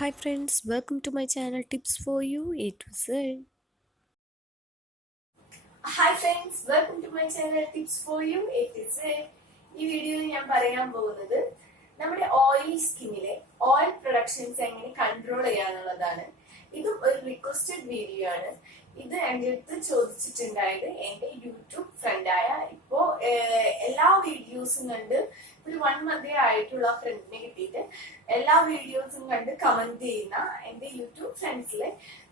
Hi friends, welcome to my channel Tips for You A to Z. Hi friends, welcome to my channel tips for you ഈ വീഡിയോയിൽ ഞാൻ പറയാൻ പോകുന്നത് നമ്മുടെ oily സ്കിന്നിലെ oil productions എങ്ങനെ കൺട്രോൾ ചെയ്യാന്നുള്ളതാണ്. ഇതും ഒരു റിക്വസ്റ്റഡ് വീഡിയോ ആണ്. ഇത് എൻ്റെ അടുത്ത് ചോദിച്ചിട്ടുണ്ടായത് എൻ്റെ യൂട്യൂബ് ഫ്രണ്ടായ എല്ലാ വീഡിയോസും കണ്ട് ഒരു 1 മന്തേ ആയിട്ടുള്ള ഫ്രണ്ടിനെ കിട്ടിയിട്ട് എല്ലാ വീഡിയോസും കണ്ട് കമന്റ് ചെയ്യുന്ന എൻ്റെ യൂട്യൂബ് ഫ്രണ്ട്സിലെ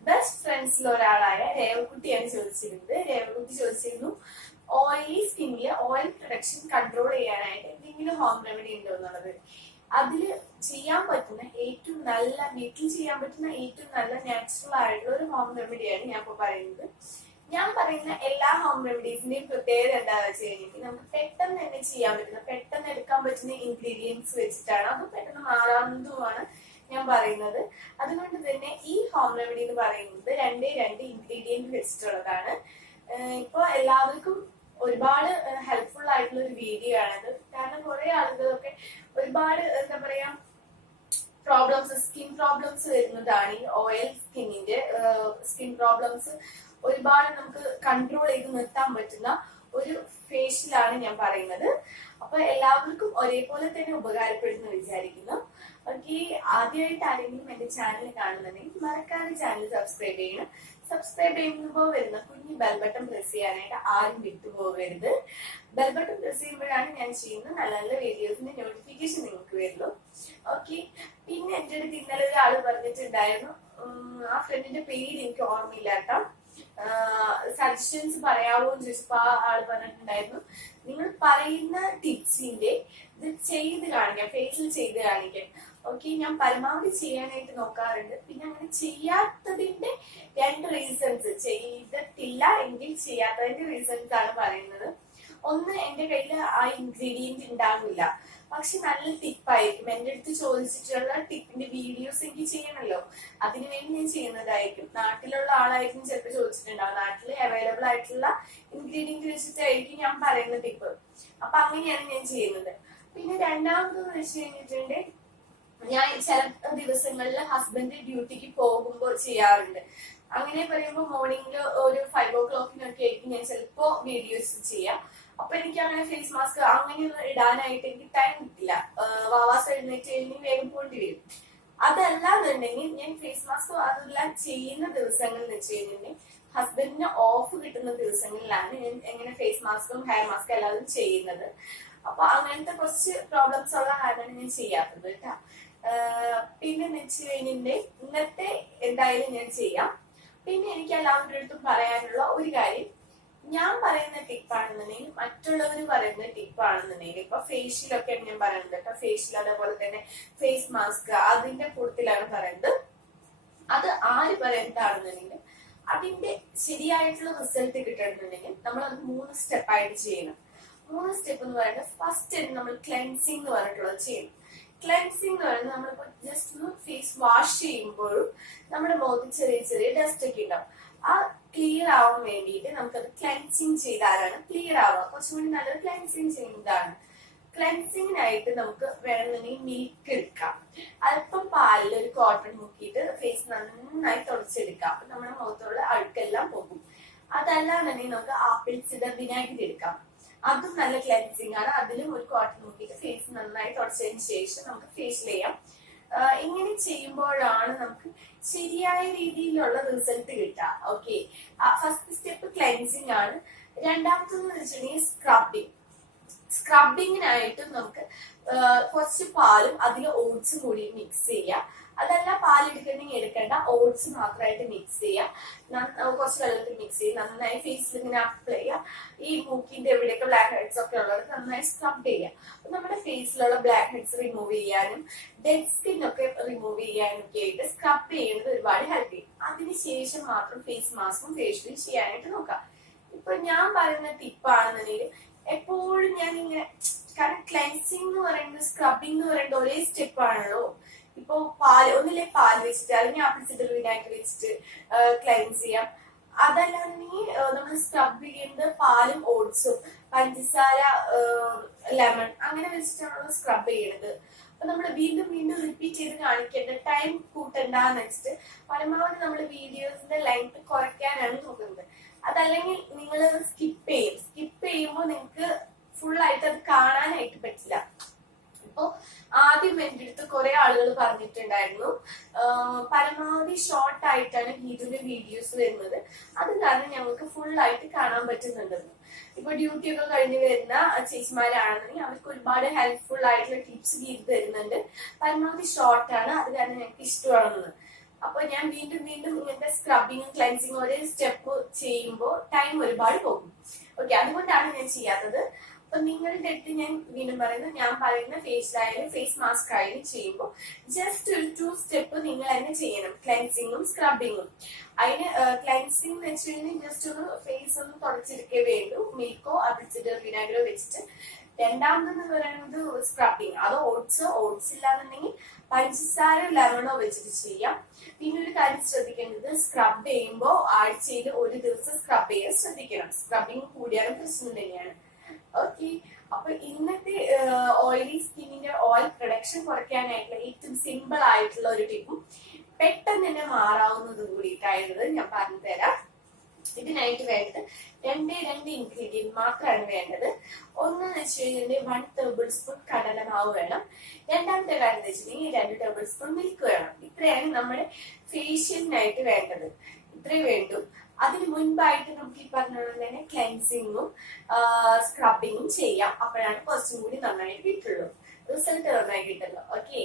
ബെസ്റ്റ് ഫ്രണ്ട്സിൽ ഒരാളായ രേവകുട്ടിയാണ് ചോദിച്ചിരുന്നത്. രേവകുട്ടി ചോദിച്ചിരുന്നു, ഓയിലി സ്കിന്നിലെ ഓയിൽ പ്രൊഡക്ഷൻ കൺട്രോൾ ചെയ്യാനായിട്ട് എന്തെങ്കിലും ഹോം റെമഡി ഉണ്ടോ എന്നുള്ളത്. അതില് ചെയ്യാൻ പറ്റുന്ന ഏറ്റവും നല്ല, വീട്ടിൽ ചെയ്യാൻ പറ്റുന്ന ഏറ്റവും നല്ല നാച്ചുറൽ ആയിട്ടുള്ള ഒരു ഹോം റെമഡിയാണ് ഞാൻ ഇപ്പൊ പറയുന്നത്. ഞാൻ പറയുന്ന എല്ലാ ഹോം റെമഡീസിന്റെയും പ്രത്യേകത എന്താണെന്ന് വെച്ച് കഴിഞ്ഞാൽ നമുക്ക് പെട്ടെന്ന് തന്നെ ചെയ്യാൻ പറ്റുന്ന, പെട്ടെന്ന് എടുക്കാൻ പറ്റുന്ന ഇൻഗ്രീഡിയൻസ് വെച്ചിട്ടാണ്, അത് പെട്ടെന്ന് മാറാവുന്നതുമാണ് ഞാൻ പറയുന്നത്. അതുകൊണ്ട് തന്നെ ഈ ഹോം റെമഡി എന്ന് പറയുന്നത് രണ്ടേ രണ്ട് ഇൻഗ്രീഡിയന്റ് വെച്ചിട്ടുള്ളതാണ്. ഇപ്പൊ എല്ലാവർക്കും ഒരുപാട് ഹെൽപ്ഫുൾ ആയിട്ടുള്ള ഒരു വീഡിയോ ആണത്. കാരണം കുറെ ആളുകളൊക്കെ ഒരുപാട് എന്താ പറയാ സ്കിൻ പ്രോബ്ലംസ് വരുന്നതാണ്. ഈ ഓയിൽ സ്കിൻ പ്രോബ്ലംസ് ഒരുപാട് നമുക്ക് കൺട്രോൾ ചെയ്ത് നിർത്താൻ പറ്റുന്ന ഒരു ഫേഷ്യലാണ് ഞാൻ പറയുന്നത്. അപ്പൊ എല്ലാവർക്കും ഒരേപോലെ തന്നെ ഉപകാരപ്പെടുന്നു വിചാരിക്കുന്നു. ഓക്കെ, ആദ്യമായിട്ട് ആരെങ്കിലും എന്റെ ചാനൽ കാണുന്നുണ്ടെങ്കിൽ മറക്കാതെ ചാനൽ സബ്സ്ക്രൈബ് ചെയ്യണം. സബ്സ്ക്രൈബ് ചെയ്യുമ്പോൾ വരുന്ന കുഞ്ഞു ബെൽ ബട്ടൺ പ്രസ് ചെയ്യാനായിട്ട് ആരും വിട്ടുപോകരുത്. ബെൽ ബട്ടൺ പ്രസ് ചെയ്യുമ്പോഴാണ് ഞാൻ ചെയ്യുന്ന നല്ല നല്ല വീഡിയോസിന്റെ നോട്ടിഫിക്കേഷൻ നിങ്ങൾക്ക് വരുള്ളൂ. ഓക്കെ, പിന്നെ എന്റെ അടുത്ത് ഇന്നലെ ഒരാള് പറഞ്ഞിട്ടുണ്ടായിരുന്നു, ആ ഫ്രണ്ടിന്റെ പേര് എനിക്ക് ഓർമ്മയില്ല കേട്ടോ, സജഷൻസ് പറയാവോ എന്ന് ചോദിച്ചപ്പോ ആ ആള് പറഞ്ഞിട്ടുണ്ടായിരുന്നു, നിങ്ങൾ പറയുന്ന ടിപ്സിന്റെ ഇത് ചെയ്ത് കാണിക്കാം, ഫേസിൽ ചെയ്ത് കാണിക്കാം. ഓക്കെ, ഞാൻ പരമാവധി ചെയ്യാനായിട്ട് നോക്കാറുണ്ട്. പിന്നെ അങ്ങനെ ചെയ്യാത്തതിന്റെ രണ്ട് റീസൺസ്, ചെയ്തിട്ടില്ല എങ്കിൽ ചെയ്യാത്തതിന്റെ റീസൺസ് ആണ് പറയുന്നത്. ഒന്ന്, എന്റെ കയ്യിൽ ആ ഇൻഗ്രീഡിയന്റ് ഉണ്ടാവില്ല, പക്ഷെ നല്ല ടിപ്പായിരിക്കും. എന്റെ അടുത്ത് ചോദിച്ചിട്ടുള്ള ടിപ്പിന്റെ വീഡിയോസ് എനിക്ക് ചെയ്യണമല്ലോ, അതിനുവേണ്ടി ഞാൻ ചെയ്യുന്നതായിരിക്കും. നാട്ടിലുള്ള ആളായിരിക്കും ചിലപ്പോൾ ചോദിച്ചിട്ടുണ്ടാവും, നാട്ടിൽ അവൈലബിൾ ആയിട്ടുള്ള ഇൻഗ്രീഡിയന്റ് വെച്ചിട്ടായിരിക്കും ഞാൻ പറയുന്ന ടിപ്പ്. അപ്പൊ അങ്ങനെയാണ് ഞാൻ ചെയ്യുന്നത്. പിന്നെ രണ്ടാമതെന്ന് വെച്ച് കഴിഞ്ഞിട്ടുണ്ടെങ്കിൽ ഞാൻ ചില ദിവസങ്ങളിൽ ഹസ്ബൻഡ് ഡ്യൂട്ടിക്ക് പോകുമ്പോൾ ചെയ്യാറുണ്ട്. അങ്ങനെ പറയുമ്പോൾ മോർണിംഗിൽ ഒരു 5 o'clock ആയിരിക്കും ഞാൻ ചിലപ്പോ വീഡിയോസ് ചെയ്യാം. അപ്പൊ എനിക്ക് അങ്ങനെ ഫേസ് മാസ്ക് അങ്ങനെയൊന്നും ഇടാനായിട്ട് എനിക്ക് ടൈം കിട്ടില്ല. വാവാസ് എഴുന്നേറ്റ് കഴിഞ്ഞ് വേഗം പോണ്ടി വരും. അതല്ലാന്നുണ്ടെങ്കിൽ ഞാൻ ഫേസ് മാസ്ക് അതെല്ലാം ചെയ്യുന്ന ദിവസങ്ങളിൽ വെച്ച് കഴിഞ്ഞിട്ടുണ്ടെങ്കിൽ ഹസ്ബൻഡിന് ഓഫ് കിട്ടുന്ന ദിവസങ്ങളിലാണ് ഞാൻ എങ്ങനെ ഫേസ് മാസ്കും ഹെയർ മാസ്കും എല്ലാവരും ചെയ്യുന്നത്. അപ്പൊ അങ്ങനത്തെ കുറച്ച് പ്രോബ്ലംസ് ഉള്ള കാരണമാണ് ഞാൻ ചെയ്യാത്തത് കേട്ടോ. പിന്നെ വെച്ച് കഴിഞ്ഞിട്ടുണ്ടെങ്കിൽ ഇന്നത്തെ എന്തായാലും ഞാൻ ചെയ്യാം. പിന്നെ എനിക്ക് എല്ലാവരുടെ അടുത്തും പറയാനുള്ള ഒരു കാര്യം, ഞാൻ പറയുന്ന ടിപ്പാണെന്നുണ്ടെങ്കിൽ മറ്റുള്ളവർ പറയുന്ന ടിപ്പാണെന്നുണ്ടെങ്കിൽ, ഇപ്പൊ ഫേഷ്യലൊക്കെ ഞാൻ പറയുന്നത് കേട്ടോ, ഫേഷ്യൽ അതേപോലെ തന്നെ ഫേസ് മാസ്ക് അതിന്റെ കൂട്ടത്തിലാണ് പറയുന്നത്. അത് ആര് പറയുന്നതാണെന്നുണ്ടെങ്കിൽ അതിന്റെ ശരിയായിട്ടുള്ള റിസൾട്ട് കിട്ടണമെന്നുണ്ടെങ്കിൽ നമ്മൾ അത് 3 സ്റ്റെപ്പായിട്ട് ചെയ്യണം. 3 സ്റ്റെപ്പ് എന്ന് പറയുന്നത്, ഫസ്റ്റ് നമ്മൾ ക്ലെൻസിങ് എന്ന് പറഞ്ഞിട്ടുള്ളത് ചെയ്യണം. ക്ലെൻസിങ് എന്ന് പറയുന്നത് നമ്മളിപ്പോ ജസ്റ്റ് ഒന്ന് ഫേസ് വാഷ് ചെയ്യുമ്പോഴും നമ്മുടെ മുഖത്ത് ചെറിയ ചെറിയ ഡസ്റ്റ് ഒക്കെ ഉണ്ടാവും. ആ ക്ലിയർ ആവാൻ വേണ്ടിയിട്ട് നമുക്കത് ക്ലെൻസിങ് ചെയ്താലാണ് ക്ലിയർ ആവുക. കുറച്ചും കൂടി നല്ലത് ക്ലെൻസിങ് ചെയ്യുന്നതാണ്. ക്ലെൻസിങ്ങിനായിട്ട് നമുക്ക് വേണമെന്നുണ്ടെങ്കിൽ മിൽക്ക് എടുക്കാം. അല്പം പാലിൽ ഒരു കോട്ടൺ മുക്കിയിട്ട് ഫേസ് നന്നായി തുടച്ചെടുക്കാം. അപ്പൊ നമ്മുടെ മുഖത്തുള്ള അഴുക്കെല്ലാം പോകും. അതല്ലാന്നുണ്ടെങ്കിൽ നമുക്ക് ആപ്പിൾ സിഡർ വിനാഗിരി എടുക്കാം. അതും നല്ല ക്ലെൻസിങ് ആണ്. അതിലും ഒരു കോട്ടൺ മുക്കിയിട്ട് ഫേസ് നന്നായി തുടച്ചതിന് ശേഷം നമുക്ക് ഫേഷ്യൽ ചെയ്യാം. ഇങ്ങനെ ചെയ്യുമ്പോഴാണ് നമുക്ക് ശരിയായ രീതിയിലുള്ള റിസൾട്ട് കിട്ടുക. ഓക്കെ, ഫസ്റ്റ് സ്റ്റെപ്പ് ക്ലെൻസിങ് ആണ്. രണ്ടാമത്തെന്ന് വെച്ചിട്ടുണ്ടെങ്കിൽ സ്ക്രബിങ്ങിനായിട്ട് നമുക്ക് കുറച്ച് പാലും അതിൽ ഓട്സും കൂടി മിക്സ് ചെയ്യാം. അതല്ല പാലെടുക്കണമെങ്കിൽ എടുക്കേണ്ട, ഓട്സ് മാത്രമായിട്ട് മിക്സ് ചെയ്യാം. കുറച്ച് വെള്ളത്തിൽ മിക്സ് ചെയ്ത് നന്നായി ഫേസിൽ ഇങ്ങനെ അപ്ലൈ ചെയ്യാം. ഈ മൂക്കിന്റെ എവിടെയൊക്കെ ബ്ലാക്ക് ഹെഡ്സ് ഒക്കെ ഉള്ളത് നന്നായി സ്ക്രബ് ചെയ്യാം. അപ്പൊ നമ്മുടെ ഫേസിലുള്ള ബ്ലാക്ക് ഹെഡ്സ് റിമൂവ് ചെയ്യാനും ഡെഡ് സ്കിൻ ഒക്കെ റിമൂവ് ചെയ്യാനും ഒക്കെ ആയിട്ട് സ്ക്രബ് ചെയ്യുന്നത് ഒരുപാട് ഹെൽപ്പ് ചെയ്യും. അതിനുശേഷം മാത്രം ഫേസ് മാസ്കും ഫേഷ്യലും ചെയ്യാനായിട്ട് നോക്കാം. ഇപ്പൊ ഞാൻ പറയുന്ന ടിപ്പാണെന്നുണ്ടെങ്കിൽ എപ്പോഴും ഞാൻ ഇങ്ങനെ, കാരണം ക്ലെൻസിങ് എന്ന് പറയുന്നത് സ്ക്രബിങ് എന്ന് പറയുന്നത് ഒരേ സ്റ്റെപ്പ് ആണല്ലോ. ഇപ്പൊ ഒന്നില്ലേ പാൽ വെച്ചിട്ട് അല്ലെങ്കിൽ ആപ്പിൾ സിഡർ വിനാഗിരി വെച്ചിട്ട് ക്ലെൻസ് ചെയ്യാം. അതല്ലാന്നുണ്ടെങ്കിൽ നമ്മൾ സ്ക്രബ് ചെയ്യുന്നത് പാലും ഓട്സും പഞ്ചസാര ലെമൺ അങ്ങനെ വെച്ചിട്ടാണ് സ്ക്രബ് ചെയ്യണത്. അപ്പൊ നമ്മൾ വീണ്ടും വീണ്ടും റിപ്പീറ്റ് ചെയ്ത് കാണിക്കേണ്ട, ടൈം കൂട്ടണ്ടെന്ന് വെച്ചിട്ട് പരമാവധി നമ്മൾ വീഡിയോസിന്റെ ലെങ്ത് കുറയ്ക്കാനാണ് നോക്കുന്നത്. അതല്ലെങ്കിൽ നിങ്ങൾ സ്കിപ്പ് ചെയ്യുമ്പോൾ നിങ്ങൾക്ക് ഫുൾ ആയിട്ട് അത് കാണാനായിട്ട് പറ്റില്ല. അപ്പൊ ആദ്യം എന്റെ അടുത്ത് കുറെ ആളുകൾ പറഞ്ഞിട്ടുണ്ടായിരുന്നു പരമാവധി ഷോർട്ട് ആയിട്ടാണ് ഗീതുവിന്റെ വീഡിയോസ് വരുന്നത്, അത് കാരണം ഞങ്ങൾക്ക് ഫുൾ ആയിട്ട് കാണാൻ പറ്റുന്നുണ്ടെന്ന്. ഇപ്പൊ ഡ്യൂട്ടി ഒക്കെ കഴിഞ്ഞ് വരുന്ന ചേച്ചിമാരാണെന്നുണ്ടെങ്കിൽ അവർക്ക് ഒരുപാട് ഹെൽപ്ഫുൾ ആയിട്ടുള്ള ടിപ്സ് ഗീത് തരുന്നുണ്ട്. പരമാവധി ഷോർട്ട് ആണ്, അത് കാരണം ഞങ്ങൾക്ക് ഇഷ്ടമാണെന്ന്. അപ്പൊ ഞാൻ വീണ്ടും വീണ്ടും ഇങ്ങനത്തെ സ്ക്രബിങ്ങും ക്ലെൻസിങ്ങും ഒരേ സ്റ്റെപ്പ് ചെയ്യുമ്പോൾ ടൈം ഒരുപാട് പോകും. ഓക്കെ, അതുകൊണ്ടാണ് ഞാൻ ചെയ്യാത്തത്. അപ്പൊ നിങ്ങളുടെ അടുത്ത് ഞാൻ വീണ്ടും പറയുന്നത്, ഞാൻ പറയുന്ന ഫേസിലായാലും ഫേസ് മാസ്ക് ആയാലും ചെയ്യുമ്പോൾ ജസ്റ്റ് ഒരു 2 സ്റ്റെപ്പ് നിങ്ങൾ തന്നെ ചെയ്യണം, ക്ലെൻസിങ്ങും സ്ക്രബിങ്ങും. അതിന് ക്ലെൻസിങ് എന്ന് വെച്ച് കഴിഞ്ഞാൽ ജസ്റ്റ് ഒന്ന് ഫേസ് ഒന്ന് തുടച്ചെടുക്കേ വേണ്ടൂ, മിൽക്കോ അപ്പിൾസിഡർ വിനാഗിരോ വെച്ചിട്ട്. രണ്ടാമതെന്ന് പറയുന്നത് സ്ക്രബിങ്, അത് ഓട്സ് ഇല്ലാന്നുണ്ടെങ്കിൽ പഞ്ചസാര ലെമണോ വെച്ചിട്ട് ചെയ്യാം. പിന്നെ ഒരു കാര്യം ശ്രദ്ധിക്കേണ്ടത്, സ്ക്രബ് ചെയ്യുമ്പോൾ ആഴ്ചയിൽ ഒരു ദിവസം സ്ക്രബ് ചെയ്യാൻ ശ്രദ്ധിക്കണം. സ്ക്രബിങ് കൂടിയാലും പ്രശ്നം തന്നെയാണ്. ഓക്കെ, അപ്പൊ ഇന്നത്തെ ഓയിലി സ്കിന്നിന്റെ ഓയിൽ പ്രൊഡക്ഷൻ കുറയ്ക്കാനായിട്ടുള്ള ഏറ്റവും സിമ്പിൾ ആയിട്ടുള്ള ഒരു ടിപ്പും പെട്ടെന്ന് തന്നെ മാറാവുന്നതും കൂടിയിട്ടായിരുന്നത് ഞാൻ പറഞ്ഞു തരാം. ഇതിനായിട്ട് വേണ്ടത് രണ്ട് ഇൻഗ്രീഡിയന്റ് മാത്രമാണ് വേണ്ടത്. ഒന്നെന്ന് വെച്ച് കഴിഞ്ഞാൽ 1 ടേബിൾ സ്പൂൺ കടലമാവ് വേണം. രണ്ടാമത്തെ കാര്യം എന്ന് വെച്ചിട്ടുണ്ടെങ്കിൽ 2 ടേബിൾ സ്പൂൺ മിൽക്ക് വേണം. ഇത്രയാണ് നമ്മുടെ ഫേഷ്യലിനായിട്ട് വേണ്ടത്, ഇത്രേ വേണ്ടു. അതിന് മുൻപായിട്ട് നമുക്ക് ഈ പറഞ്ഞ പോലെ തന്നെ ക്ലെൻസിങ്ങും സ്ക്രബിങ്ങും ചെയ്യാം. അപ്പോഴാണ് കുറച്ചും കൂടി നന്നായിട്ട് കിട്ടുള്ളൂ, റിസൾട്ട് നന്നായി കിട്ടുള്ളൂ. ഓക്കെ,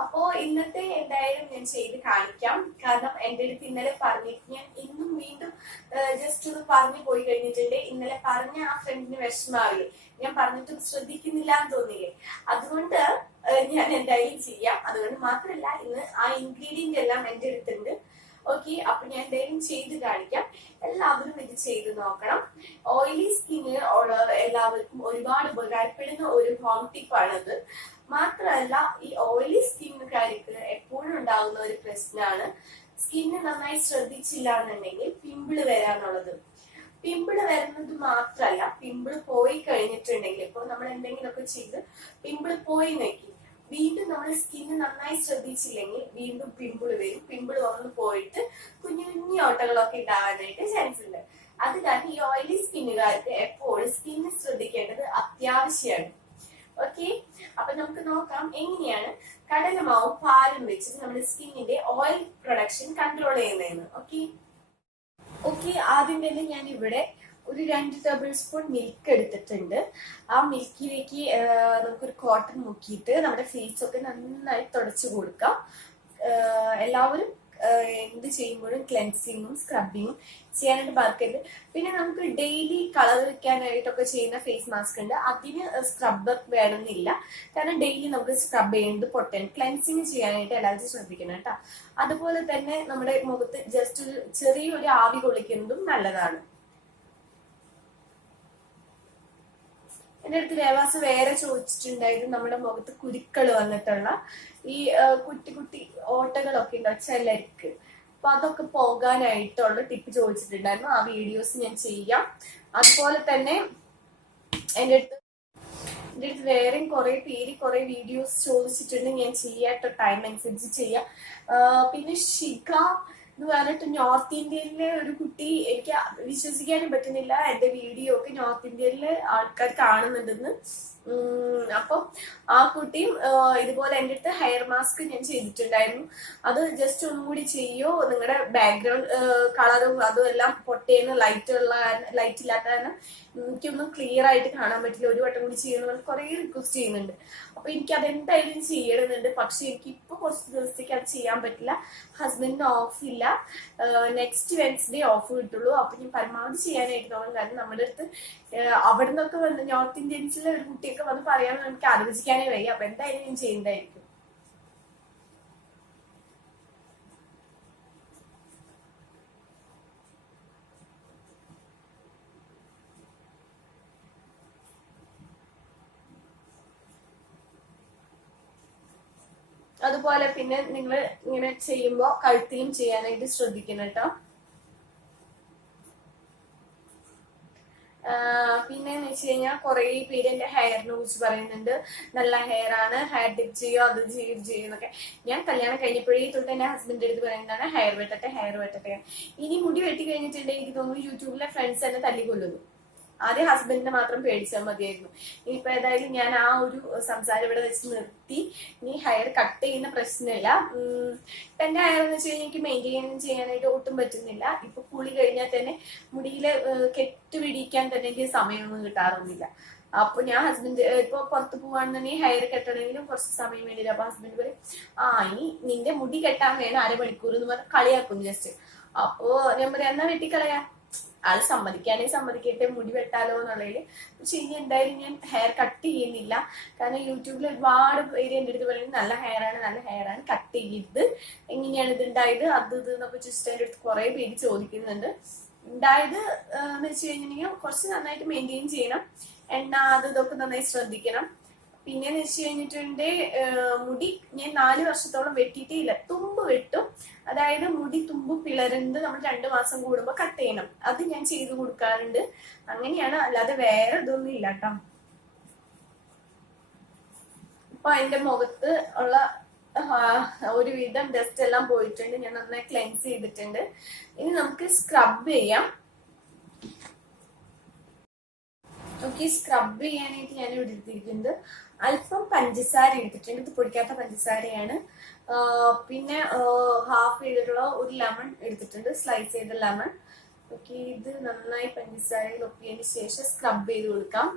അപ്പോ ഇന്നത്തെ എന്തായാലും ഞാൻ ചെയ്ത് കാണിക്കാം. കാരണം എന്റെ അടുത്ത് ഇന്നലെ പറഞ്ഞിട്ട് ഞാൻ ഇന്നും വീണ്ടും ജസ്റ്റ് ഒന്ന് പറഞ്ഞു പോയി കഴിഞ്ഞിട്ടുണ്ട്. ഇന്നലെ പറഞ്ഞ ആ ഫ്രണ്ടിന് വിഷമാവില്ലേ, ഞാൻ പറഞ്ഞിട്ടും ശ്രദ്ധിക്കുന്നില്ല എന്ന് തോന്നില്ലേ, അതുകൊണ്ട് ഞാൻ എന്തായാലും ചെയ്യാം. അതുകൊണ്ട് മാത്രമല്ല, ഇന്ന് ആ ഇൻഗ്രീഡിയന്റ് എല്ലാം എന്റെ അടുത്തുണ്ട്. ഓക്കെ, അപ്പൊ ഞാൻ എന്തായാലും ചെയ്ത് കാണിക്കാം. എല്ലാവരും ഇത് ചെയ്ത് നോക്കണം. ഓയിലി സ്കിന്നിന് ഉള്ള എല്ലാവർക്കും ഒരുപാട് ഉപകാരപ്പെടുന്ന ഒരു ഹോം ടിപ്പാണത്. മാത്രമല്ല, ഈ ഓയിലി സ്കിന്നുകാർക്ക് എപ്പോഴും ഉണ്ടാകുന്ന ഒരു പ്രശ്നമാണ്, സ്കിന്ന് നന്നായി ശ്രദ്ധിച്ചില്ല എന്നുണ്ടെങ്കിൽ പിമ്പിള് വരാന്നുള്ളത്. പിമ്പിള് വരുന്നത് മാത്രമല്ല, പിമ്പിള് പോയി കഴിഞ്ഞിട്ടുണ്ടെങ്കിൽ, ഇപ്പൊ നമ്മൾ എന്തെങ്കിലുമൊക്കെ ചെയ്ത് പിമ്പിള് പോയി നോക്കി വീണ്ടും നമ്മൾ സ്കിന്ന് നന്നായി ശ്രദ്ധിച്ചില്ലെങ്കിൽ വീണ്ടും പിമ്പിള് വരും. പിമ്പിള് വന്ന് പോയിട്ട് കുഞ്ഞു കുഞ്ഞു ഓട്ടകളൊക്കെ ഉണ്ടാവാനായിട്ട് ചാൻസ് ഉണ്ട്. അത് കാരണം ഈ ഓയിലി സ്കിന്നുകാർക്ക് എപ്പോഴും സ്കിന്ന് ശ്രദ്ധിക്കേണ്ടത് അത്യാവശ്യമാണ്. ഓക്കെ, അപ്പൊ നമുക്ക് നോക്കാം എങ്ങനെയാണ് കടലമാവും പാലും വെച്ചിട്ട് നമ്മുടെ സ്കിന്നിന്റെ ഓയിൽ പ്രൊഡക്ഷൻ കൺട്രോൾ ചെയ്യുന്നതെന്ന്. ഓക്കെ, ആദ്യം തന്നെ ഞാൻ ഇവിടെ ഒരു 2 ടേബിൾ സ്പൂൺ മിൽക്ക് എടുത്തിട്ടുണ്ട്. ആ മിൽക്കിലേക്ക് നമുക്കൊരു കോട്ടൺ മുക്കിയിട്ട് നമ്മുടെ ഫേസ് ഒക്കെ നന്നായി തുടച്ചു കൊടുക്കാം. എല്ലാവരും എന്ത് ചെയ്യുമ്പോഴും ക്ലെൻസിങ്ങും സ്ക്രബിങ്ങും ചെയ്യാനായിട്ട് മറക്കരുത്. പിന്നെ നമുക്ക് ഡെയിലി കളർ വെക്കാനായിട്ടൊക്കെ ചെയ്യുന്ന ഫേസ് മാസ്ക് ഉണ്ട്, അതിന് സ്ക്രബ്ബർ വേണമെന്നില്ല. കാരണം ഡെയിലി നമുക്ക് സ്ക്രബ് ചെയ്യുന്നത് പൊട്ടൻ. ക്ലെൻസിങ് ചെയ്യാനായിട്ട് എല്ലാവരും ശ്രദ്ധിക്കണം കേട്ടോ. അതുപോലെ തന്നെ നമ്മുടെ മുഖത്ത് ജസ്റ്റ് ഒരു ചെറിയൊരു ആവി കൊള്ളിക്കുന്നതും നല്ലതാണ്. എന്റെ അടുത്ത് രേവാസ് വേറെ ചോദിച്ചിട്ടുണ്ടായിരുന്നു, നമ്മുടെ മുഖത്ത് കുരുക്കൾ വന്നിട്ടുള്ള ഈ കുട്ടി കുട്ടി ഓട്ടകളൊക്കെ ഉണ്ടാവും ചിലർക്ക്, അപ്പൊ അതൊക്കെ പോകാനായിട്ടുള്ള ടിപ്പ് ചോദിച്ചിട്ടുണ്ടായിരുന്നു. ആ വീഡിയോസ് ഞാൻ ചെയ്യാം. അതുപോലെ തന്നെ എന്റെ അടുത്ത് വേറെയും കുറെ പേര് കുറെ വീഡിയോസ് ചോദിച്ചിട്ടുണ്ട്, ഞാൻ ചെയ്യാത്ത ടൈം അനുസരിച്ച് ചെയ്യാം. പിന്നെ ഷിഖ എന്ന് പറഞ്ഞിട്ട് നോർത്ത് ഇന്ത്യയിലെ ഒരു കുട്ടി, എനിക്ക് വിശ്വസിക്കാനും പറ്റുന്നില്ല എന്റെ വീഡിയോ ഒക്കെ നോർത്ത് ഇന്ത്യയിലെ ആൾക്കാർ കാണുന്നുണ്ടെന്ന്. അപ്പം ആ കുട്ടിയും ഇതുപോലെ എൻ്റെ അടുത്ത് ഹെയർ മാസ്ക് ഞാൻ ചെയ്തിട്ടുണ്ടായിരുന്നു. അത് ജസ്റ്റ് ഒന്നും കൂടി ചെയ്യോ, നിങ്ങളുടെ ബാക്ക്ഗ്രൗണ്ട് കളറും അതും എല്ലാം പൊട്ടേന്ന് ലൈറ്റ് ഇല്ലാത്ത കാരണം എനിക്കൊന്നും ക്ലിയർ ആയിട്ട് കാണാൻ പറ്റില്ല. ഒരു വട്ടം കൂടി ചെയ്യുന്ന കുറെ റിക്വസ്റ്റ് ചെയ്യുന്നുണ്ട്. അപ്പൊ എനിക്ക് അതെന്തായാലും ചെയ്യണമെന്നുണ്ട്. പക്ഷെ എനിക്ക് ഇപ്പൊ കുറച്ച് ദിവസത്തേക്ക് അത് ചെയ്യാൻ പറ്റില്ല, ഹസ്ബൻഡിന് ഓഫ് ഇല്ല. നെക്സ്റ്റ് വെൻസ്ഡേ ഓഫ് കിട്ടുള്ളൂ. അപ്പൊ ഞാൻ പരമാവധി ചെയ്യാനായിട്ട് തോന്നും. കാരണം നമ്മുടെ അടുത്ത് അവിടെ നിന്നൊക്കെ വന്ന് നോർത്ത് ഇന്ത്യൻസിലെ ഒരു കുട്ടിയൊക്കെ വന്ന് പറയാമെന്ന് എനിക്ക് ആലോചിക്കാനേ വയ്യ. അപ്പൊ എന്തായാലും ഞാൻ ചെയ്യുന്നതായിരിക്കും. അതുപോലെ പിന്നെ നിങ്ങൾ ഇങ്ങനെ ചെയ്യുമ്പോ കഴുത്തിലും ചെയ്യാനായിട്ട് ശ്രദ്ധിക്കണം കേട്ടോ. പിന്നെന്ന് വെച്ച് കഴിഞ്ഞാൽ കുറെ പേര് എന്റെ ഹെയറിനെ കുറിച്ച് പറയുന്നുണ്ട്, നല്ല ഹെയർ ആണ്, ഹെയർ ടിപ്പ് ചെയ്യോ അത് ചെയ്യും എന്നൊക്കെ. ഞാൻ കല്യാണം കഴിഞ്ഞപ്പോഴേ തൊട്ട് എന്റെ ഹസ്ബൻഡിന്റെ അടുത്ത് പറയുന്നതാണ് ഹെയർ വെട്ടട്ടെ. ഇനി മുടി വെട്ടി കഴിഞ്ഞിട്ടുണ്ടെങ്കിൽ എനിക്ക് തോന്നുന്നു യൂട്യൂബിലെ ഫ്രണ്ട്സ് എന്നെ തല്ലിക്കൊല്ലുന്നു. ആദ്യം ഹസ്ബൻഡിനെ മാത്രം പേടിച്ചാൽ മതിയായിരുന്നു. ഇനിയിപ്പോ ഏതായാലും ഞാൻ ആ ഒരു സംസാരം ഇവിടെ വെച്ച് നിർത്തി. ഇനി ഹെയർ കട്ട് ചെയ്യുന്ന പ്രശ്നമില്ല. എന്റെ ഹെയർ എന്ന് വെച്ച് കഴിഞ്ഞാൽ എനിക്ക് മെയിൻറ്റെയിൻ ചെയ്യാനായിട്ട് ഒട്ടും പറ്റുന്നില്ല. ഇപ്പൊ കുളി കഴിഞ്ഞാൽ തന്നെ മുടിയില് കെട്ടുപിടിക്കാൻ തന്നെ എനിക്ക് സമയമൊന്നും കിട്ടാറൊന്നുമില്ല. അപ്പൊ ഞാൻ ഹസ്ബൻഡ് ഇപ്പൊ പുറത്ത് പോവാണെന്നുണ്ടെങ്കിൽ ഹെയർ കെട്ടണമെങ്കിലും കുറച്ച് സമയം വേണ്ടിയില്ല. അപ്പൊ ഹസ്ബൻഡ് പറയും, ഇനി നിന്റെ മുടി കെട്ടാൻ വേണം 1/2 മണിക്കൂർ എന്ന് പറഞ്ഞ് കളിയാക്കും ജസ്റ്റ്. അപ്പോ ഞാൻ പറയാം, എന്നാ വെട്ടിക്കളയാ, ആള് സമ്മതിക്കാണെങ്കിൽ സമ്മതിക്കട്ടെ, മുടി വെട്ടാലോ എന്നുള്ളതില്. പക്ഷെ ഇനി എന്തായാലും ഞാൻ ഹെയർ കട്ട് ചെയ്യുന്നില്ല. കാരണം യൂട്യൂബിൽ ഒരുപാട് പേര് എന്റെ അടുത്ത് പറയുന്നത് നല്ല ഹെയർ ആണ്, കട്ട് ചെയ്ത് എങ്ങനെയാണ് ഇത് ഉണ്ടായത് അത് എന്നൊക്കെ ജസ്റ്റ് എന്റെ അടുത്ത് കുറെ പേര് ചോദിക്കുന്നുണ്ട്. ഉണ്ടായത് എന്ന് വെച്ച് കഴിഞ്ഞിട്ടുണ്ടെങ്കിൽ കുറച്ച് നന്നായിട്ട് മെയിൻറ്റെയിൻ ചെയ്യണം, എണ്ണ അത് ഇതൊക്കെ നന്നായി ശ്രദ്ധിക്കണം. പിന്നെന്ന് വെച്ച് കഴിഞ്ഞിട്ടുണ്ട്, മുടി ഞാൻ 4 വർഷത്തോളം വെട്ടിയിട്ടേ ഇല്ല. തുമ്പ് വെട്ടും, അതായത് മുടി തുമ്പ് പിളരുന്നത് നമ്മൾ 2 മാസം കൂടുമ്പോ കട്ട് ചെയ്യണം. അത് ഞാൻ ചെയ്തു കൊടുക്കാറുണ്ട്. അങ്ങനെയാണ്, അല്ലാതെ വേറെ ഇതൊന്നും ഇല്ല കേട്ടോ. ഇപ്പൊ എന്റെ മുഖത്ത് ഉള്ള ഒരുവിധം ഡസ്റ്റ് എല്ലാം പോയിട്ടുണ്ട്. ഞാൻ നന്നായി ക്ലെൻസ് ചെയ്തിട്ടുണ്ട്. ഇനി നമുക്ക് സ്ക്രബ് ചെയ്യാം. ഓക്കെ, സ്ക്രബ് ചെയ്യാനായിട്ട് ഞാൻ ഇവിടെ എടുത്തിരിക്കുന്നത് അല്പം പഞ്ചസാര എടുത്തിട്ടുണ്ട്. ഇത് പൊടിക്കാത്ത പഞ്ചസാരയാണ്. പിന്നെ ഹാഫ് ചെയ്തിട്ടുള്ള ഒരു ലെമൺ എടുത്തിട്ടുണ്ട്, സ്ലൈസ് ചെയ്ത ലെമൺ. ഓക്കെ, ഇത് നന്നായി പഞ്ചസാരയിൽ ഒപ്പിയതിന് ശേഷം സ്ക്രബ് ചെയ്ത് കൊടുക്കാം.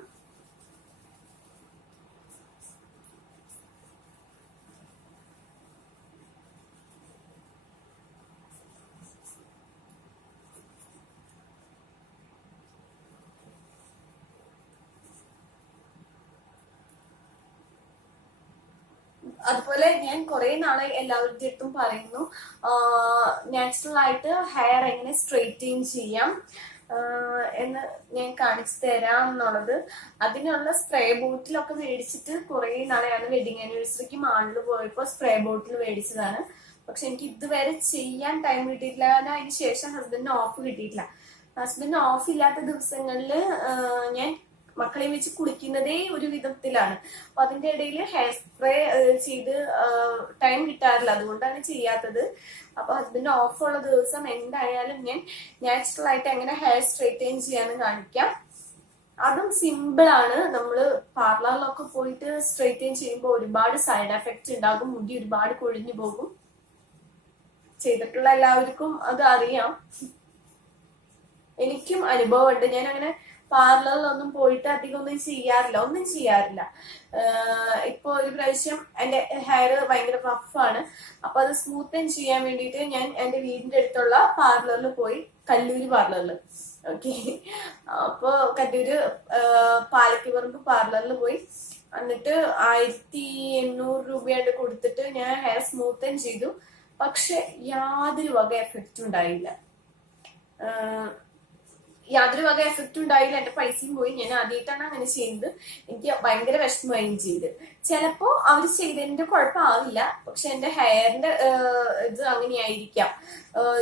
അതുപോലെ ഞാൻ കുറെ നാളെ എല്ലാവരുടെ അടുത്തും പറയുന്നു, നാച്ചുറൽ ആയിട്ട് ഹെയർ എങ്ങനെ സ്ട്രെയിറ്റൻ ചെയ്യാം എന്ന് ഞാൻ കാണിച്ചു തരാം എന്നുള്ളത്. അതിനുള്ള സ്പ്രേ ബോട്ടിലൊക്കെ മേടിച്ചിട്ട് കുറെ നാളെയാണ്. വെഡിങ് ആനിവേഴ്സറിക്ക് മാളിൽ പോയപ്പോൾ സ്പ്രേ ബോട്ടിൽ മേടിച്ചതാണ്. പക്ഷെ എനിക്ക് ഇതുവരെ ചെയ്യാൻ ടൈം കിട്ടിയിട്ടില്ല. കാരണം അതിന് ശേഷം ഹസ്ബൻഡിന് ഓഫ് കിട്ടിയിട്ടില്ല. ഹസ്ബൻഡിന് ഓഫ് ഇല്ലാത്ത ദിവസങ്ങളിൽ ഞാൻ മക്കളെ വെച്ച് കുളിക്കുന്നതേ ഒരു വിധത്തിലാണ്. അപ്പൊ അതിന്റെ ഇടയിൽ ഹെയർ സ്പ്രേ ചെയ്ത് ടൈം കിട്ടാറില്ല, അതുകൊണ്ടാണ് ചെയ്യാത്തത്. അപ്പൊ ഹസ്ബൻഡ് ഓഫ് ഉള്ള ദിവസം എന്തായാലും ഞാൻ നാച്ചുറൽ ആയിട്ട് എങ്ങനെ ഹെയർ സ്ട്രെയിറ്റൻ ചെയ്യാന്ന് കാണിക്കാം. അതും സിമ്പിൾ ആണ്. നമ്മള് പാർലറിലൊക്കെ പോയിട്ട് സ്ട്രെയിറ്റൻ ചെയ്യുമ്പോൾ ഒരുപാട് സൈഡ് എഫക്റ്റ് ഉണ്ടാകും, മുടി ഒരുപാട് കൊഴിഞ്ഞു പോകും. ചെയ്തിട്ടുള്ള എല്ലാവർക്കും അത് അറിയാം, എനിക്കും അനുഭവമുണ്ട്. ഞാൻ അങ്ങനെ പാർലറിലൊന്നും പോയിട്ട് അധികം ഒന്നും ചെയ്യാറില്ല. ഇപ്പൊ ഒരു പ്രാവശ്യം എന്റെ ഹെയർ ഭയങ്കര റഫാണ്. അപ്പൊ അത് സ്മൂത്തൻ ചെയ്യാൻ വേണ്ടിയിട്ട് ഞാൻ എന്റെ വീടിന്റെ അടുത്തുള്ള പാർലറിൽ പോയി, കല്ലൂര് പാർലറിൽ. ഓക്കെ, അപ്പൊ കല്ലൂര് പാലക്കിപ്പറമ്പ് പാർലറിൽ പോയി. എന്നിട്ട് 1800 രൂപയായിട്ട് കൊടുത്തിട്ട് ഞാൻ ഹെയർ സ്മൂത്തൻ ചെയ്തു. പക്ഷെ യാതൊരു വക എഫക്റ്റും ഉണ്ടായില്ല. എന്റെ പൈസയും പോയി. ഞാൻ ആദ്യമായിട്ടാണ് അങ്ങനെ ചെയ്യുന്നത്. എനിക്ക് ഭയങ്കര വിഷമമായും ചെയ്ത്. ചിലപ്പോ അവർ ചെയ്തതിന്റെ കുഴപ്പമാവില്ല, പക്ഷെ എന്റെ ഹെയറിന്റെ ഇത് അങ്ങനെയായിരിക്കാം,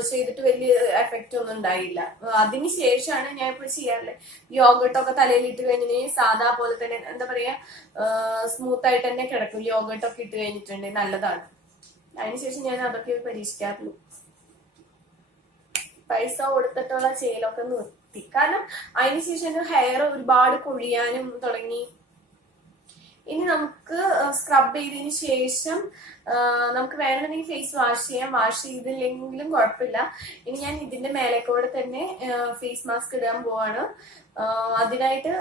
ചെയ്തിട്ട് വലിയ എഫക്റ്റ് ഒന്നും ഉണ്ടായില്ല. അതിനുശേഷമാണ് ഞാൻ ഇപ്പോൾ ചെയ്യാറുള്ളത്. യോഗട്ടൊക്കെ തലയിലിട്ട് കഴിഞ്ഞിട്ടുണ്ടെങ്കിൽ സാധാ പോലെ തന്നെ എന്താ പറയാ, സ്മൂത്ത് ആയിട്ട് തന്നെ കിടക്കും. യോഗട്ടൊക്കെ ഇട്ട് കഴിഞ്ഞിട്ടുണ്ടെങ്കിൽ നല്ലതാണ്. അതിനുശേഷം ഞാൻ അതൊക്കെ പരീക്ഷിക്കാറുള്ളൂ. പൈസ കൊടുത്തിട്ടുള്ള ചെയ്യലൊക്കെ നിർത്തി. കാരണം അതിനുശേഷം ഹെയർ ഒരുപാട് കൊഴിയാനും തുടങ്ങി. ഇനി നമുക്ക് സ്ക്രബ് ചെയ്തതിന് ശേഷം നമുക്ക് വേണമെന്നുണ്ടെങ്കിൽ ഫേസ് വാഷ് ചെയ്യാം. വാഷ് ചെയ്തില്ലെങ്കിലും കുഴപ്പമില്ല. ഇനി ഞാൻ ഇതിന്റെ മേലേക്കൂടെ തന്നെ ഫേസ് മാസ്ക് ഇടാൻ പോവാണ്. അതിനായിട്ട്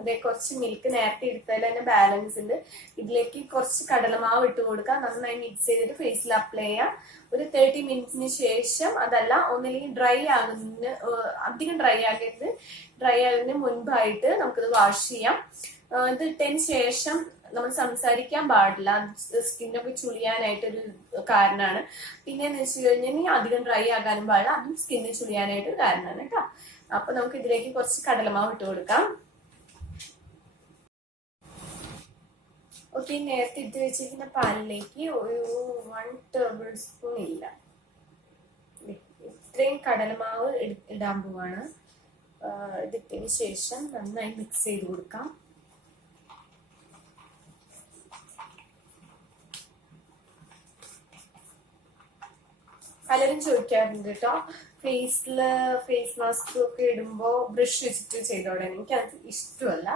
അതേ കുറച്ച് മിൽക്ക് നേരത്തെ എടുത്താൽ തന്നെ ബാലൻസ് ഉണ്ട്. ഇതിലേക്ക് കുറച്ച് കടലമാവ് ഇട്ട് കൊടുക്കുക. നന്നായി മിക്സ് ചെയ്തിട്ട് ഫേസിൽ അപ്ലൈ ചെയ്യാം. ഒരു 30 മിനിറ്റ്സിന് ശേഷം, അതല്ല ഒന്നില്ലെങ്കിൽ അധികം ഡ്രൈ ആകരുത്, ഡ്രൈ ആകുന്നതിന് മുൻപായിട്ട് നമുക്കിത് വാഷ് ചെയ്യാം. ഇത് ഇട്ടതിന് ശേഷം നമ്മൾ സംസാരിക്കാൻ പാടില്ല, സ്കിന്നൊക്കെ ചുളിയാനായിട്ടൊരു കാരണമാണ്. പിന്നെന്ന് വെച്ച് കഴിഞ്ഞാൽ അധികം ഡ്രൈ ആകാനും പാടില്ല, അതും സ്കിന്ന് ചുളിയാനായിട്ടൊരു കാരണമാണ് കേട്ടോ. അപ്പൊ നമുക്ക് ഇതിലേക്ക് കുറച്ച് കടലമാവ് ഇട്ട് കൊടുക്കാം. ഓക്കെ, നേരത്തെ ഇട്ട് വെച്ചിരിക്കുന്ന പാലിലേക്ക് ഒരു 1 ടേബിൾ സ്പൂൺ ഇല്ല, ഇത്രയും കടലമാവ് ഇടാൻ പോവാണ്. ഇതിട്ടതിന് ശേഷം നന്നായി മിക്സ് ചെയ്ത് കൊടുക്കാം. പലരും ചോദിക്കാറുണ്ട് കേട്ടോ, ഫേസ് മാസ്ക് ഒക്കെ ഇടുമ്പോൾ ബ്രഷ് വെച്ചിട്ട് ചെയ്തോടെ. എനിക്കത് ഇഷ്ടമല്ല.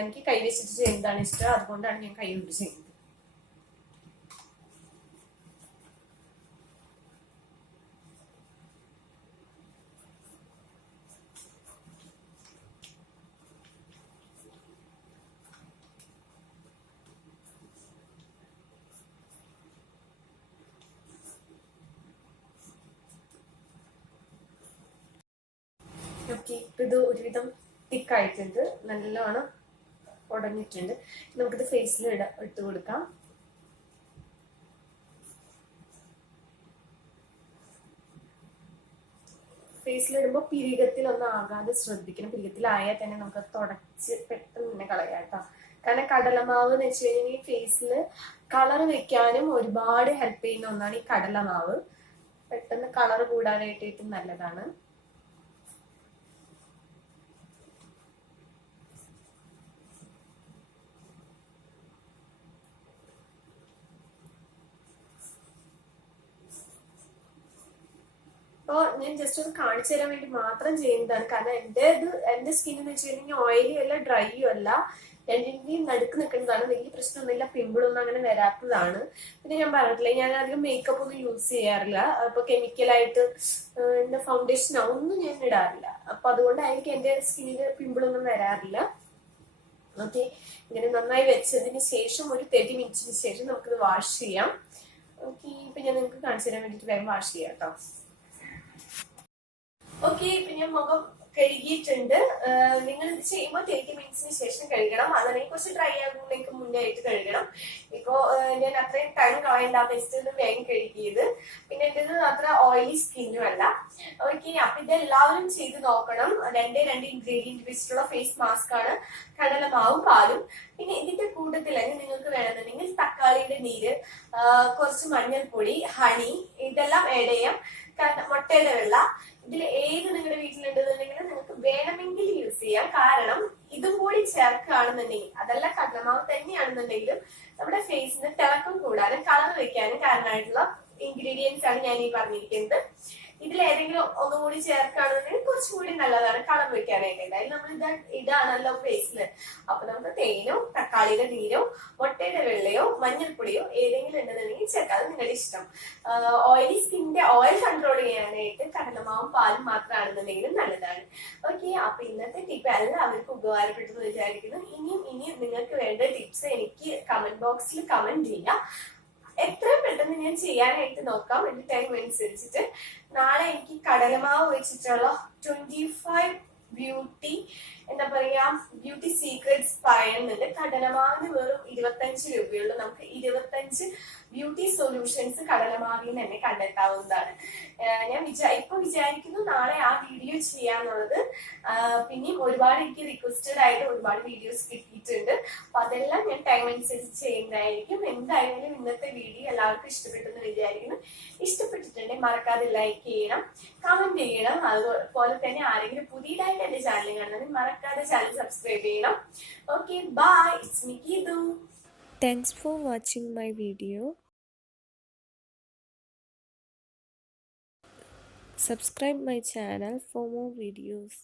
എനിക്ക് കൈ വെച്ചിട്ട് ചെയ്യുന്നതാണ് ഇഷ്ടം. അതുകൊണ്ടാണ് ഞാൻ കൈ കൊണ്ട് ചെയ്യുന്നത്. ഓക്കെ, ഇപ്പൊ ഇത് ഒരുവിധം തിക്കായിട്ടുണ്ട്, നല്ലോണം ഉടഞ്ഞിട്ടുണ്ട്. നമുക്കിത് ഫേസിൽ ഇട്ട് കൊടുക്കാം. ഫേസിലിടുമ്പോൾ പിരികത്തിലൊന്നും ആകാതെ ശ്രദ്ധിക്കണം. പിരികത്തിലായാൽ തന്നെ നമുക്ക് തുടച്ച് പെട്ടെന്ന് തന്നെ കളയാം കേട്ടോ. കാരണം കടലമാവ് എന്ന് വെച്ച് കഴിഞ്ഞാൽ ഫേസിൽ കളർ വെക്കാനും ഒരുപാട് ഹെൽപ്പ് ചെയ്യുന്ന ഒന്നാണ് ഈ കടലമാവ്. പെട്ടെന്ന് കളർ കൂടാനായിട്ട് നല്ലതാണ്. അപ്പോൾ ഞാൻ ജസ്റ്റ് ഒന്ന് കാണിച്ചു തരാൻ വേണ്ടി മാത്രം ചെയ്യുന്നതാണ്. കാരണം എന്റെ സ്കിൻ എന്ന് വെച്ച് കഴിഞ്ഞാൽ ഓയിലി അല്ല, ഡ്രൈയും അല്ല, രണ്ടിന്റെയും നടുക്ക് നിൽക്കുന്നതാണ്. വലിയ പ്രശ്നമൊന്നുമില്ല, പിമ്പിളൊന്നും അങ്ങനെ വരാത്തതാണ്. പിന്നെ ഞാൻ പറഞ്ഞിട്ടില്ല, ഞാൻ അധികം മേക്കപ്പ് ഒന്നും യൂസ് ചെയ്യാറില്ല. ഇപ്പൊ കെമിക്കലായിട്ട് എന്റെ ഫൗണ്ടേഷനോ ഒന്നും ഞാൻ ഇടാറില്ല. അപ്പൊ അതുകൊണ്ടായിരിക്കും എന്റെ സ്കിന്നിന് പിമ്പിളൊന്നും വരാറില്ല. ഓക്കെ, ഇങ്ങനെ നന്നായി വെച്ചതിന് ശേഷം ഒരു 30 മിനിറ്റിന് ശേഷം നമുക്കിത് വാഷ് ചെയ്യാം. ഓക്കെ, ഇപ്പൊ ഞാൻ നിങ്ങൾക്ക് കാണിച്ചു തരാൻ വേണ്ടിട്ട് വേഗം വാഷ് ചെയ്യാം കേട്ടോ. ഓക്കെ, ഇപ്പൊ ഞാൻ മുഖം കഴുകിയിട്ടുണ്ട്. നിങ്ങൾ ഇത് ചെയ്യുമ്പോൾ 30 മിനിറ്റ്സിന് ശേഷം കഴുകണം. അതാണെങ്കിൽ കുറച്ച് ഡ്രൈ ആകുന്നതിലേക്ക് മുന്നേ ആയിട്ട് കഴുകണം. ഇപ്പോ ഞാൻ അത്രയും ടൈം കളയണ്ടാന്ന് വെച്ചിട്ട് വേഗം കഴുകിയത്. പിന്നെ എന്റേത് അത്ര ഓയിലി സ്കിന്നും അല്ല. ഓക്കെ, അപ്പൊ ഇതെല്ലാവരും ചെയ്ത് നോക്കണം. 2 ഇൻഗ്രീഡിയന്റ് വെച്ചിട്ടുള്ള ഫേസ് മാസ്ക് ആണ് കടലമാവും പാലും. പിന്നെ ഇതിന്റെ കൂട്ടത്തിൽ നിങ്ങൾക്ക് വേണമെന്നുണ്ടെങ്കിൽ തക്കാളിയുടെ നീര്, കുറച്ച് മഞ്ഞൾപ്പൊടി, ഹണി, ഇതെല്ലാം ആഡ് ചെയ്യാം. മുട്ടയുടെ വെള്ള, ഇതിൽ ഏത് നിങ്ങളുടെ വീട്ടിലുണ്ടെന്നുണ്ടെങ്കിൽ നിങ്ങൾക്ക് വേണമെങ്കിൽ യൂസ് ചെയ്യാം. കാരണം ഇതും കൂടി ചേർക്കുകയാണെന്നുണ്ടെങ്കിൽ, അതല്ല കടലമാവ് തന്നെയാണെന്നുണ്ടെങ്കിലും നമ്മുടെ ഫേസിന് തിളക്കം കൂടാനും കളർ വെക്കാനും കാരണമായിട്ടുള്ള ഇൻഗ്രീഡിയൻസ് ആണ് ഞാൻ ഈ പറഞ്ഞിരിക്കുന്നത്. ഇതിൽ ഏതെങ്കിലും ഒന്നും കൂടി ചേർക്കുകയാണെന്നുണ്ടെങ്കിൽ കുറച്ചും കൂടി നല്ലതാണ് കളർ വെക്കാനായിട്ട്. എന്തായാലും നമ്മൾ ഇതാണല്ലോ ഫേസിൽ. അപ്പൊ നമുക്ക് തേനോ തക്കാളിയുടെ നീരോ മുട്ടയുടെ വെള്ളയോ മഞ്ഞൾപ്പൊടിയോ ഏതെങ്കിലും ഉണ്ടെന്നുണ്ടെങ്കിൽ ചേർക്കാം, അത് നിങ്ങളുടെ ഇഷ്ടം. ഓയിലി സ്കിന്നിന്റെ ഓയിൽ കൺട്രോൾ ചെയ്യാനായിട്ട് കടലമാവും പാലും മാത്രമാണെന്നുണ്ടെങ്കിലും നല്ലതാണ്. ഓക്കെ, അപ്പൊ ഇന്നത്തെ ടിപ്പ് എല്ലാവർക്കും ഉപകാരപ്പെട്ടെന്ന് വിചാരിക്കുന്നു. ഇനിയും നിങ്ങൾക്ക് വേണ്ട ടിപ്സ് എനിക്ക് കമന്റ് ബോക്സിൽ കമന്റ് ചെയ്യാം. എത്രയും പെട്ടെന്ന് ഞാൻ ചെയ്യാനായിട്ട് നോക്കാം എന്റെ ടൈം അനുസരിച്ചിട്ട്. നാളെ എനിക്ക് കടലമാവ് വെച്ചിട്ടുള്ള 25 ബ്യൂട്ടി സീക്രട്സ് പറയുന്നുണ്ട്. കടലമാവിന് വെറും 25 രൂപയുള്ളൂ. നമുക്ക് 25 ബ്യൂട്ടി സൊല്യൂഷൻസ് കടലമാവിൽ നിന്ന് തന്നെ കണ്ടെത്താവുന്നതാണ്. ഞാൻ ഇപ്പൊ വിചാരിക്കുന്നു നാളെ ആ വീഡിയോ ചെയ്യാന്നുള്ളത്. പിന്നെയും ഒരുപാട് എനിക്ക് റിക്വസ്റ്റഡ് ആയിട്ട് ഒരുപാട് വീഡിയോസ് കിട്ടിയിട്ടുണ്ട്. അപ്പൊ അതെല്ലാം ഞാൻ ടൈം അനുസരിച്ച് ചെയ്യുന്നതായിരിക്കും. എന്തായാലും ഇന്നത്തെ വീഡിയോ എല്ലാവർക്കും ഇഷ്ടപ്പെട്ടെന്ന് വിചാരിക്കുന്നു. ഇഷ്ടപ്പെട്ടിട്ടുണ്ടെങ്കിൽ മറക്കാതെ ലൈക്ക് ചെയ്യണം, കമന്റ് ചെയ്യണം. അതുപോലെ തന്നെ ആരെങ്കിലും പുതിയതായിട്ട് എന്റെ ചാനൽ കാണുന്നത് മറക്കാതെ ചാനൽ സബ്സ്ക്രൈബ് ചെയ്യണം. Okay, bye, it's me Geethu. Thanks for watching my video. Subscribe my channel for more videos.